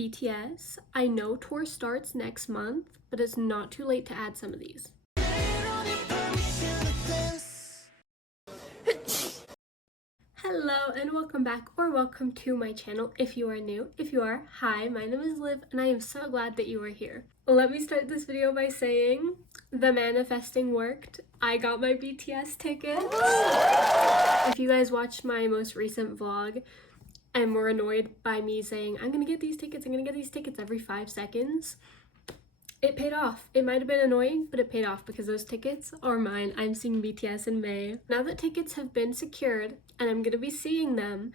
BTS. I know tour starts next month, but it's not too late to add some of these. Hello and welcome back, or welcome to my channel if you are new. If you are, hi, my name is Liv and I am so glad that you are here. Let me start this video by saying the manifesting worked. I got my BTS tickets. If you guys watched my most recent vlog and were annoyed by me saying, I'm gonna get these tickets every 5 seconds, it paid off. It might have been annoying, but it paid off because those tickets are mine. I'm seeing BTS in May. Now that tickets have been secured and I'm gonna be seeing them,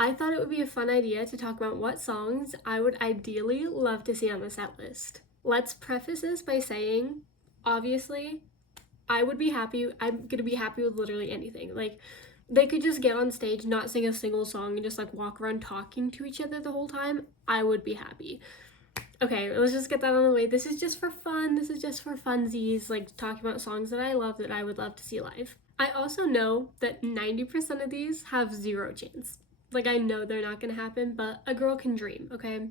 I thought it would be a fun idea to talk about what songs I would ideally love to see on the set list. Let's preface this by saying, obviously, I'm gonna be happy with literally anything. Like, they could just get on stage, not sing a single song, and just like walk around talking to each other the whole time. I would be happy. Okay, let's just get that out of the way. This is just for fun. This is just for funsies, like talking about songs that I love that I would love to see live. I also know that 90% of these have zero chance. Like, I know they're not gonna happen, but a girl can dream, okay?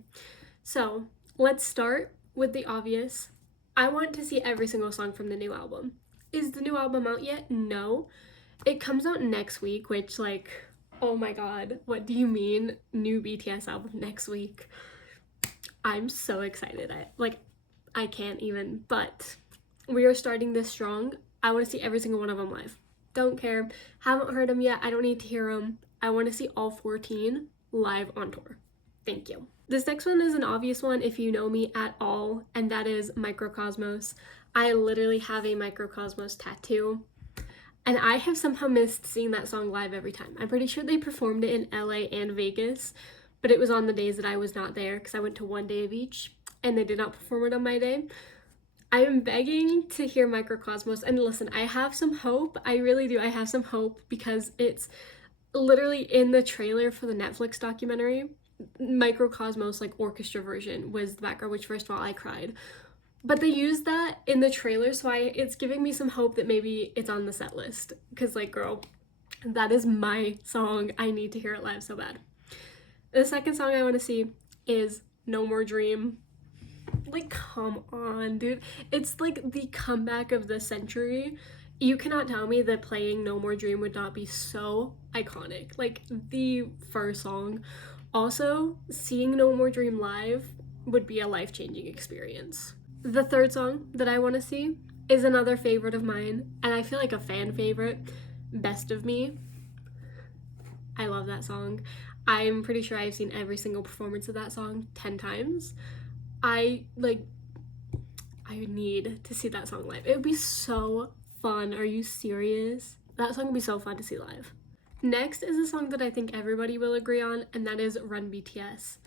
So let's start with the obvious. I want to see every single song from the new album. Is the new album out yet? No. It comes out next week, which, like, oh my god, what do you mean new BTS album next week? I'm so excited. I can't even, but we are starting this strong. I want to see every single one of them live. Don't care. Haven't heard them yet. I don't need to hear them. I want to see all 14 live on tour. Thank you. This next one is an obvious one if you know me at all, and that is Microcosmos. I literally have a Microcosmos tattoo, and I have somehow missed seeing that song live every time. I'm pretty sure they performed it in LA and Vegas, but it was on the days that I was not there because I went to one day of each and they did not perform it on my day. I am begging to hear Microcosmos, and listen, I have some hope. I really do. I have some hope because it's literally in the trailer for the Netflix documentary. Microcosmos, like, orchestra version was the background, which first of all I cried. But they used that in the trailer, so it's giving me some hope that maybe it's on the set list. Because, like, girl, that is my song. I need to hear it live so bad. The second song I want to see is No More Dream. Like, come on, dude. It's like the comeback of the century. You cannot tell me that playing No More Dream would not be so iconic. Like, the first song. Also, seeing No More Dream live would be a life-changing experience. The third song that I want to see is another favorite of mine, and I feel like a fan favorite, Best of Me. I love that song. I'm pretty sure I've seen every single performance of that song 10 times. I need to see that song live. It would be so fun. Are you serious? That song would be so fun to see live. Next is a song that I think everybody will agree on, and that is Run BTS.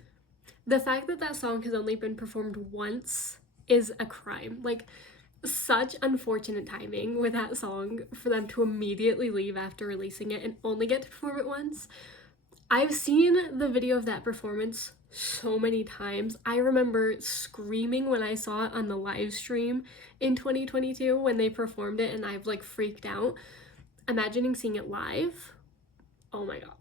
The fact that that song has only been performed once is a crime. Like, such unfortunate timing with that song for them to immediately leave after releasing it and only get to perform it once. I've seen the video of that performance so many times. I remember screaming when I saw it on the live stream in 2022 when they performed it, and I've like freaked out. Imagining seeing it live, oh my god.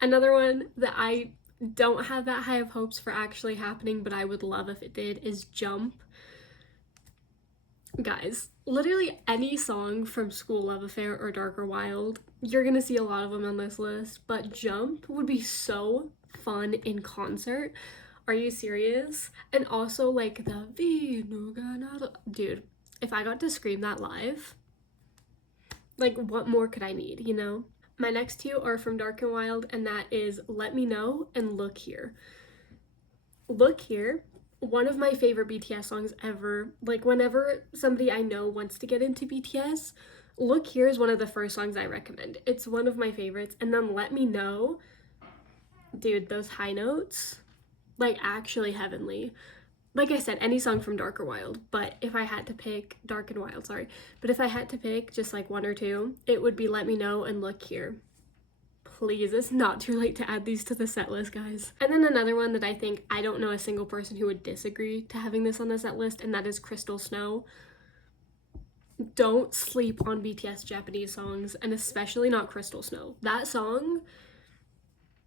Another one that I don't have that high of hopes for actually happening, but I would love if it did, is Jump. Guys, literally any song from School Love Affair or Dark or Wild, you're gonna see a lot of them on this list, but Jump would be so fun in concert. Are you serious? And also, like, the dude, if I got to scream that live, like, what more could I need, you know? My next two are from Dark and Wild, and that is Let Me Know and Look Here. Look Here, one of my favorite BTS songs ever. Like, whenever somebody I know wants to get into BTS, Look Here is one of the first songs I recommend. It's one of my favorites. And then Let Me Know, dude, those high notes, like, actually heavenly. Like I said, any song from Dark or Wild, but if I had to pick, Dark and Wild, sorry, but if I had to pick just like one or two, it would be Let Me Know and Look Here. Please, it's not too late to add these to the set list, guys. And then another one that I don't know a single person who would disagree to having this on the set list, and that is Crystal Snow. Don't sleep on BTS Japanese songs, and especially not Crystal Snow. That song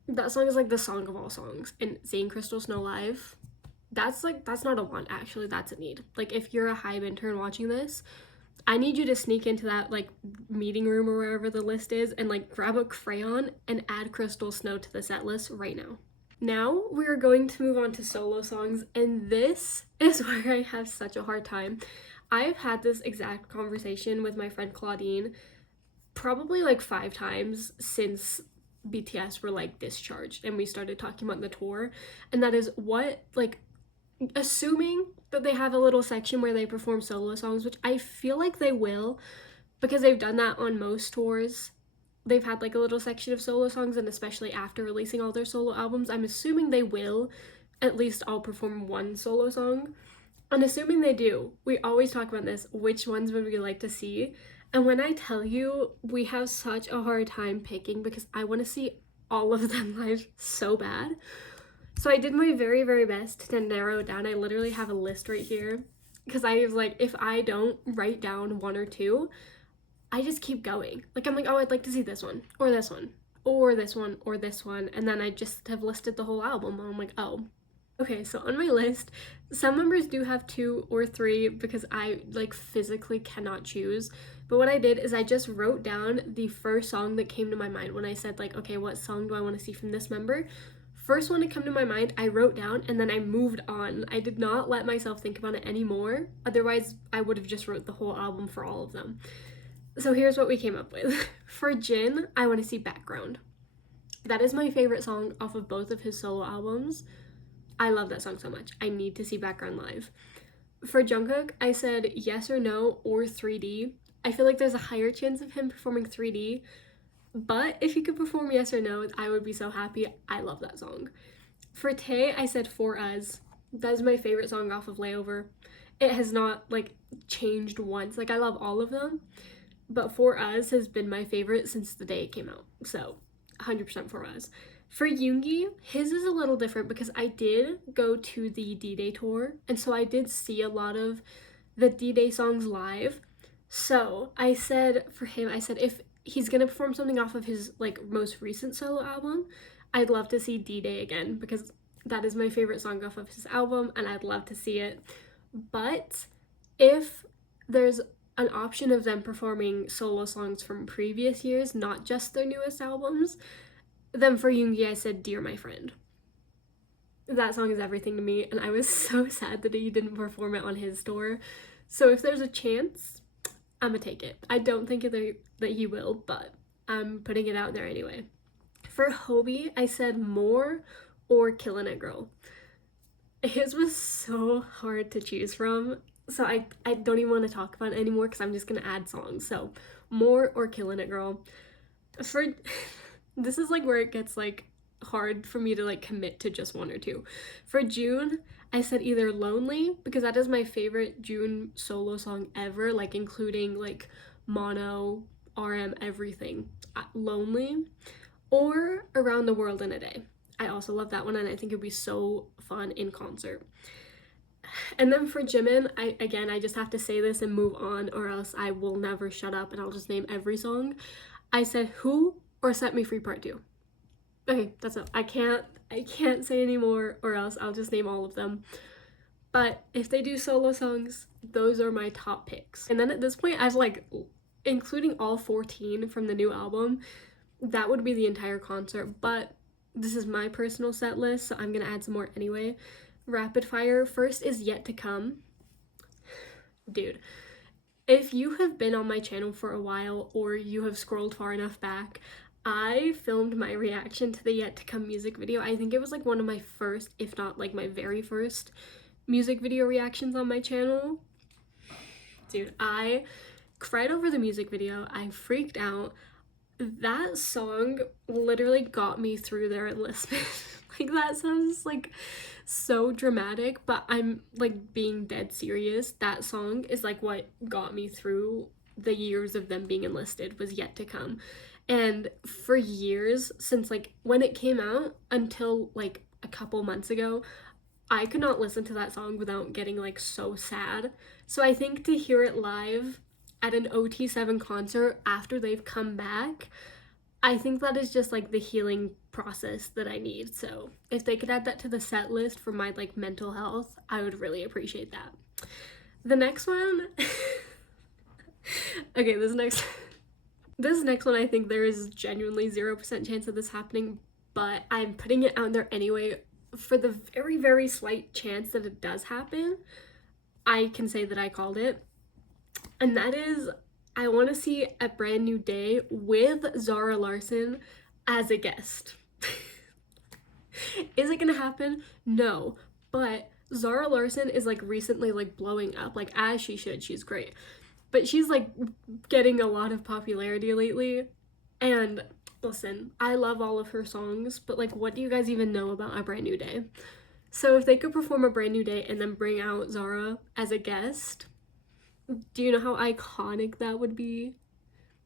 is like the song of all songs, and seeing Crystal Snow live, that's not a want, actually, that's a need. Like, if you're a Hive intern watching this, I need you to sneak into that like meeting room or wherever the list is and like grab a crayon and add Crystal Snow to the set list right now. Now we are going to move on to solo songs, and this is where I have such a hard time. I've had this exact conversation with my friend Claudine probably like 5 times since BTS were like discharged and we started talking about the tour, and that is what, like, assuming that they have a little section where they perform solo songs, which I feel like they will because they've done that on most tours. They've had like a little section of solo songs, and especially after releasing all their solo albums, I'm assuming they will at least all perform one solo song. And assuming they do, we always talk about this, which ones would we like to see? And when I tell you, we have such a hard time picking because I want to see all of them live so bad. So I did my very, very best to narrow it down. I literally have a list right here because I was like, if I don't write down one or two, I just keep going. Like, I'm like, oh, I'd like to see this one, or this one, or this one, or this one, and then I just have listed the whole album, and I'm like, oh. Okay, so on my list, some members do have 2 or 3 because I, like, physically cannot choose. But what I did is I just wrote down the first song that came to my mind when I said, like, okay, what song do I want to see from this member? First one to come to my mind, I wrote down, and then I moved on. I did not let myself think about it anymore. Otherwise, I would have just wrote the whole album for all of them. So here's what we came up with. For Jin, I want to see Background. That is my favorite song off of both of his solo albums. I love that song so much. I need to see Background live. For Jungkook, I said Yes or No or 3D. I feel like there's a higher chance of him performing 3D, but if he could perform Yes or No, I would be so happy. I love that song. For Tae, I said For Us. That is my favorite song off of Layover. It has not, like, changed once. Like, I love all of them, but For Us has been my favorite since the day it came out. So 100% For Us. For Yoongi, his is a little different because I did go to the D-Day tour, and so I did see a lot of the D-Day songs live. So I said for him, I said if he's gonna perform something off of his like most recent solo album, I'd love to see D-Day again because that is my favorite song off of his album and I'd love to see it. But if there's an option of them performing solo songs from previous years, not just their newest albums, then for Yoongi I said Dear My Friend. That song is everything to me, and I was so sad that he didn't perform it on his tour. So if there's a chance, I'm gonna take it. I don't think that he will, but I'm putting it out there anyway. For Hobie, I said More or Killin' It Girl. His was so hard to choose from, so I don't even want to talk about it anymore because I'm just gonna add songs. So More or Killin' It Girl. For this is like where it gets like hard for me to like commit to just one or two. For June, I said either Lonely because that is my favorite June solo song ever, like including like mono, RM, everything. Lonely, or Around the World in a Day. I also love that one and I think it'd be so fun in concert. And then for Jimin, I just have to say this and move on or else I will never shut up and I'll just name every song. I said Who or Set Me Free Part 2. Okay, that's it. I can't say anymore or else I'll just name all of them. But if they do solo songs, those are my top picks. And then at this point, I've like, including all 14 from the new album, that would be the entire concert. But this is my personal set list, so I'm gonna add some more anyway. Rapid fire, first is Yet to Come. Dude, if you have been on my channel for a while or you have scrolled far enough back, I filmed my reaction to the Yet to Come music video. I think it was like one of my first, if not like my very first music video reactions on my channel. Dude, I cried over the music video. I freaked out. That song literally got me through their enlistment. Like, that sounds like so dramatic, but I'm like being dead serious. That song is like what got me through the years of them being enlisted, was Yet to Come. And for years, since like when it came out until like a couple months ago, I could not listen to that song without getting like so sad. So I think to hear it live at an OT7 concert after they've come back, I think that is just like the healing process that I need. So if they could add that to the set list for my like mental health, I would really appreciate that. The next one, okay, this next one, I think there is genuinely 0% chance of this happening, but I'm putting it out there anyway for the very, very slight chance that it does happen. I can say that I called it, and that is I want to see A Brand New Day with Zara Larsson as a guest. Is it gonna happen? No, but Zara Larsson is like recently like blowing up, like as she should. She's great, but she's like getting a lot of popularity lately. And listen, I love all of her songs, but like, what do you guys even know about A Brand New Day? So if they could perform A Brand New Day and then bring out Zara as a guest, do you know how iconic that would be?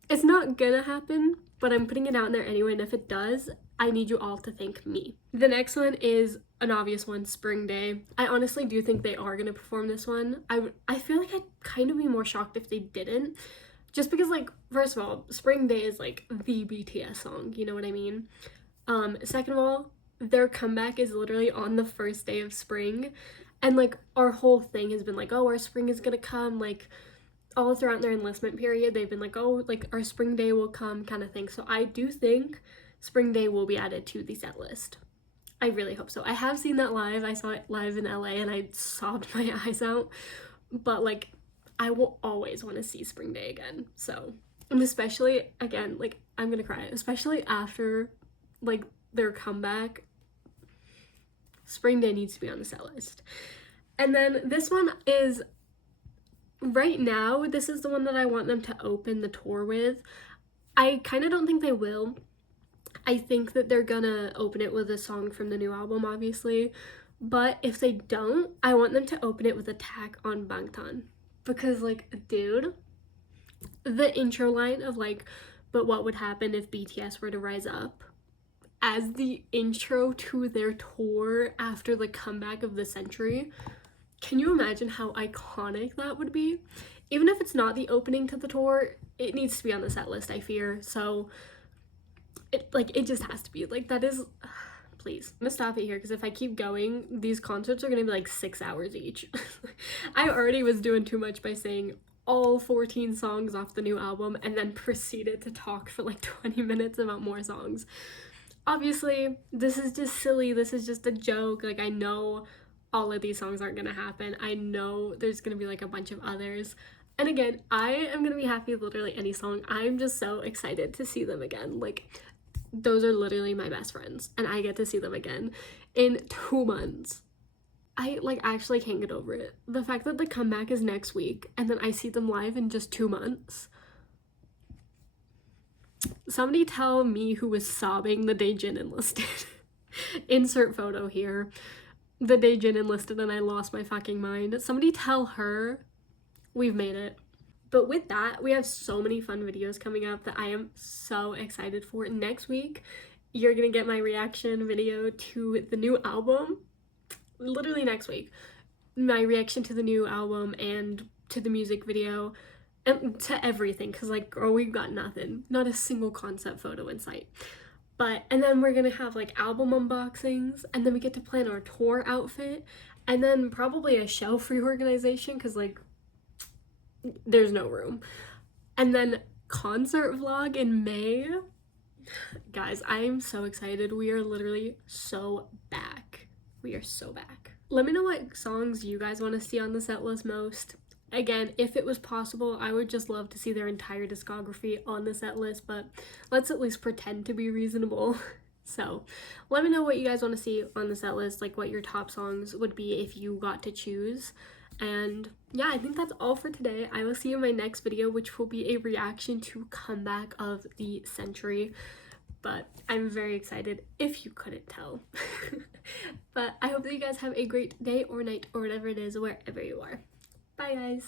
It's not gonna happen, but I'm putting it out there anyway, and if it does, I need you all to thank me. The next one is an obvious one, Spring Day. I honestly do think they are gonna perform this one. I feel like I'd kind of be more shocked if they didn't, just because, like, first of all, Spring Day is like the BTS song, you know what I mean? Second of all, their comeback is literally on the first day of spring, and like our whole thing has been like, oh, our spring is gonna come, like all throughout their enlistment period they've been like, oh, like our spring day will come kind of thing. So I do think Spring Day will be added to the set list. I really hope so. I have seen that live. I saw it live in LA and I sobbed my eyes out, but like I will always want to see Spring Day again. So, and especially again, like I'm gonna cry, especially after like their comeback. Spring Day needs to be on the set list. And then this one is, right now, this is the one that I want them to open the tour with. I kind of don't think they will. I think that they're gonna open it with a song from the new album, obviously. But if they don't, I want them to open it with Attack on Bangtan. Because, like, dude, the intro line of, like, but what would happen if BTS were to rise up, as the intro to their tour after the comeback of the century. Can you imagine how iconic that would be? Even if it's not the opening to the tour, it needs to be on the set list, I fear. So it just has to be. Like, that is, please. I'm gonna stop it here because if I keep going, these concerts are gonna be like 6 hours each. I already was doing too much by saying all 14 songs off the new album and then proceeded to talk for like 20 minutes about more songs. Obviously, this is just silly. This is just a joke. Like, I know all of these songs aren't gonna happen. I know there's gonna be like a bunch of others. And again, I am gonna be happy with literally any song. I'm just so excited to see them again. Like, those are literally my best friends, and I get to see them again in 2 months. I like actually can't get over it. The fact that the comeback is next week and then I see them live in just 2 months. Somebody tell me who was sobbing the day Jin enlisted. Insert photo here. The day Jin enlisted and I lost my fucking mind. Somebody tell her we've made it. But with that, we have so many fun videos coming up that I am so excited for. Next week, you're gonna get my reaction video to the new album. Literally next week. My reaction to the new album and to the music video. And to everything, because like, girl, we've got nothing. Not a single concept photo in sight. But, and then we're gonna have like album unboxings, and then we get to plan our tour outfit, and then probably a shelf reorganization, because like, there's no room. And then concert vlog in May. Guys, I'm so excited. We are literally so back. We are so back. Let me know what songs you guys want to see on the set list most. Again, if it was possible, I would just love to see their entire discography on the set list, but let's at least pretend to be reasonable. So let me know what you guys want to see on the set list, like what your top songs would be if you got to choose. And yeah, I think that's all for today. I will see you in my next video, which will be a reaction to Comeback of the Century. But I'm very excited, if you couldn't tell. But I hope that you guys have a great day or night or whatever it is, wherever you are. Bye, guys.